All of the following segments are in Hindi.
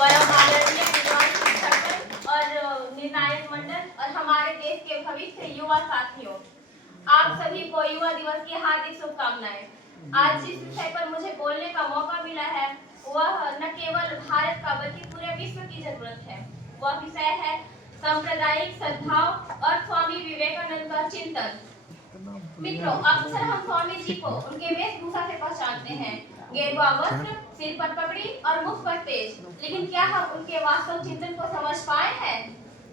परम आदरणीय विद्वान शिक्षक और निर्णायक मंडल और हमारे देश के भविष्य युवा साथियों, आप सभी को युवा दिवस की हार्दिक शुभकामनाएं। आज जिस विषय पर मुझे बोलने का मौका मिला है वह न केवल भारत का बल्कि पूरे विश्व की जरूरत है। वह विषय है सांप्रदायिक सद्भाव और स्वामी विवेकानंद का चिंतन। मित्रों, अक्सर हम स्वामी जी को उनके वेशभूषा से पहचानते हैं, गेरुआ वस्त्र, सिर पर पगड़ी और मुख पर तेज। लेकिन क्या हम उनके वास्तव चिंतन को समझ पाए हैं?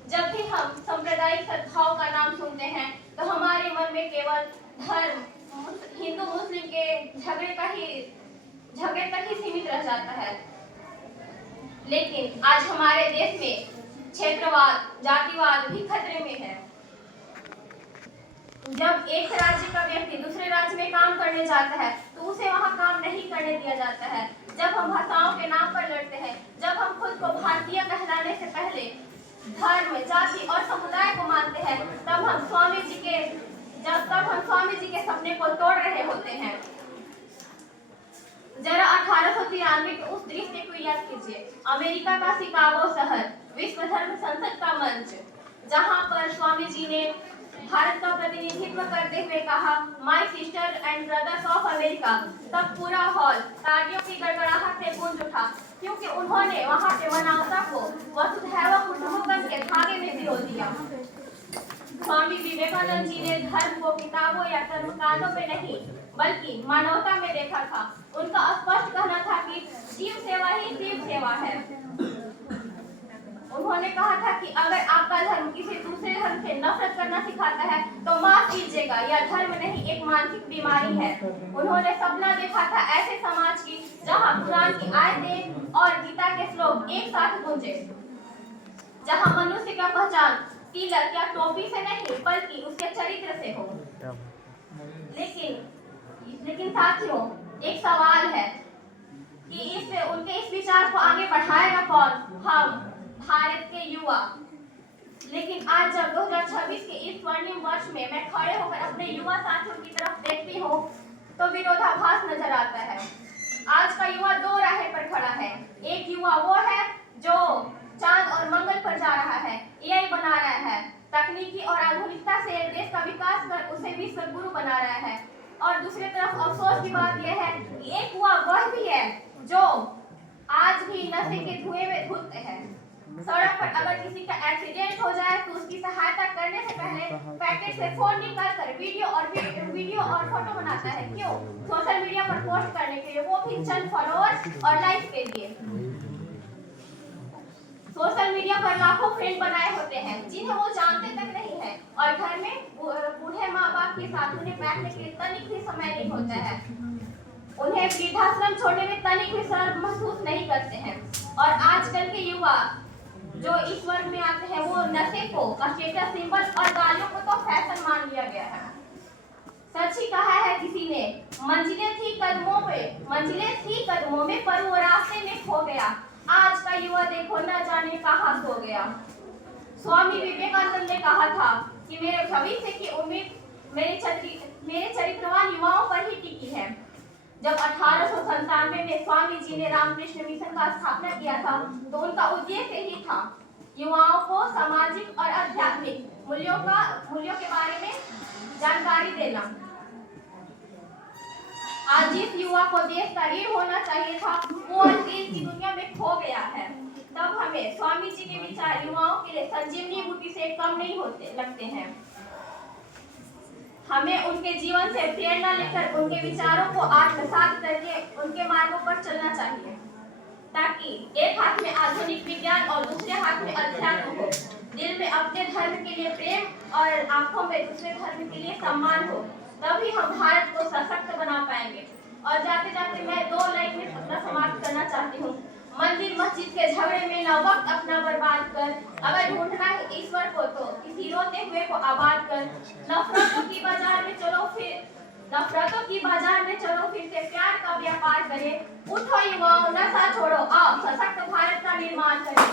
जब भी हम सांप्रदायिक सद्भाव का नाम सुनते हैं तो हमारे मन में केवल धर्म, हिंदू मुस्लिम के झगड़े तक ही सीमित रह जाता है। लेकिन आज हमारे देश में क्षेत्रवाद, जातिवाद भी खतरे में है। जब एक राज्य का व्यक्ति दूसरे राज्य में काम करने जाता है तो उसे वहां काम नहीं करने दिया जाता है। जब हम भाषाओं के नाम पर लड़ते हैं, जब हम खुद को भारतीय कहलाने से पहले धर्म, जाति और समुदाय को मानते हैं, तब हम स्वामी जी के सपने को तोड़ रहे होते हैं। जरा 1893 के उस दृश्य को याद कीजिए। अमेरिका का शिकागो शहर, विश्व धर्म संसद का मंच, जहां पर स्वामी जी ने भारत का प्रतिनिधित्व करते हुए कहा, my sister and brothers of America. तब पूरा हॉल तालियों की गड़गड़ाहट से गूंज उठा, क्योंकि उन्होंने वहां पे मानवता को वसुधैव कुटुंबकम के धागे में पिरो दिया। स्वामी विवेकानंद जी ने धर्म को किताबों या कर्मकांडों में नहीं बल्कि मानवता में देखा था। उनका स्पष्ट कहना था कि जीव सेवा ही शिव सेवा है। उन्होंने कहा था कि अगर आपका धर्म किसी दूसरे धर्म से नफरत करना सिखाता है तो माफ कीजिएगा, यह धर्म नहीं एक मानसिक बीमारी है। उन्होंने सपना देखा था ऐसे समाज की जहां कुरान की आयतें और गीता के श्लोक एक साथ गूंजे, जहां मनुष्य का पहचान तिलक या टोपी से नहीं बल्कि उसके चरित्र से हो। लेकिन साथियों, एक सवाल है कि उनके इस विचार को आगे बढ़ाएगा कौन? हम, भारत के युवा। लेकिन आज जब 2026 के इस स्वर्णिम वर्ष में मैं खड़े होकर अपने युवा साथियों की तरफ देखती हूँ तो विरोधाभास नजर आता है। आज का युवा दो राहें पर खड़ा है। एक युवा वो है जो चांद और मंगल पर जा रहा है, एआई बना रहा है, तकनीकी और आधुनिकता से देश का विकास कर उसे विश्व गुरु बना रहा है। और दूसरी तरफ अफसोस की बात यह है कि एक युवा वह भी है जो आज भी नशे के धुएं में धुत है। सड़क पर अगर किसी का एक्सीडेंट हो जाए तो उसकी सहायता करने से पहले पैकेट से फोन निकाल कर वीडियो और फोटो बनाता है। क्यों? सोशल मीडिया पर पोस्ट करने के लिए, वो भी चंद फॉलोअर्स और लाइक के लिए। सोशल मीडिया पर लाखों फ्रेंड बनाए होते हैं जिन्हें वो जानते तक नहीं है, और घर में बूढ़े माँ बाप के साथ उन्हें बैठने के लिए तनिक भी समय नहीं होता है। उन्हें वृद्धाश्रम छोड़ने में तनिक भी शर्म महसूस नहीं करते हैं। और आजकल के युवा जो इस वर्ग में आते हैं वो नशे को स्टेटस सिंबल और गालियों को तो फैशन मान लिया गया है। सच ही कहा है किसी ने, मंजिलें थी कदमों में पर वो रास्ते में खो गया। आज का युवा देखो न जाने कहां सो गया। स्वामी विवेकानंद ने कहा था कि मेरे भविष्य की उम्मीद मेरे चरित्रवान युवाओं पर ही टिकी है। जब 1897 में स्वामी जी ने रामकृष्ण मिशन का स्थापना किया था तो उनका उद्देश्य ही था युवाओं को सामाजिक और आध्यात्मिक मूल्यों के बारे में जानकारी देना। आज जिस युवा को देश का रीढ़ होना चाहिए था वो अंधेर की दुनिया में खो गया है। तब हमें स्वामी जी के विचार युवाओं के लिए संजीवनी बूटी से कम नहीं लगते हैं। हमें उनके जीवन से प्रेरणा लेकर उनके विचारों को आत्मसात करके उनके मार्गों पर चलना चाहिए, ताकि एक हाथ में आधुनिक विज्ञान और दूसरे हाथ में अध्यात्म हो, दिल में अपने धर्म के लिए प्रेम और आंखों में दूसरे धर्म के लिए सम्मान हो। तभी हम भारत को सशक्त बना पाएंगे। और जाते जाते मैं 2 लाइन में अपना समाप्त करना चाहती हूँ। मंदिर मस्जिद के झगड़े में न वक्त अपना बर्बाद कर, अगर ढूंढना है ईश्वर को तो किसी रोते हुए को आबाद कर। नफरतों की बाजार में चलो फिर से प्यार का व्यापार करें। उठो युवाओं, नशा छोड़ो, आओ सशक्त भारत का निर्माण करें।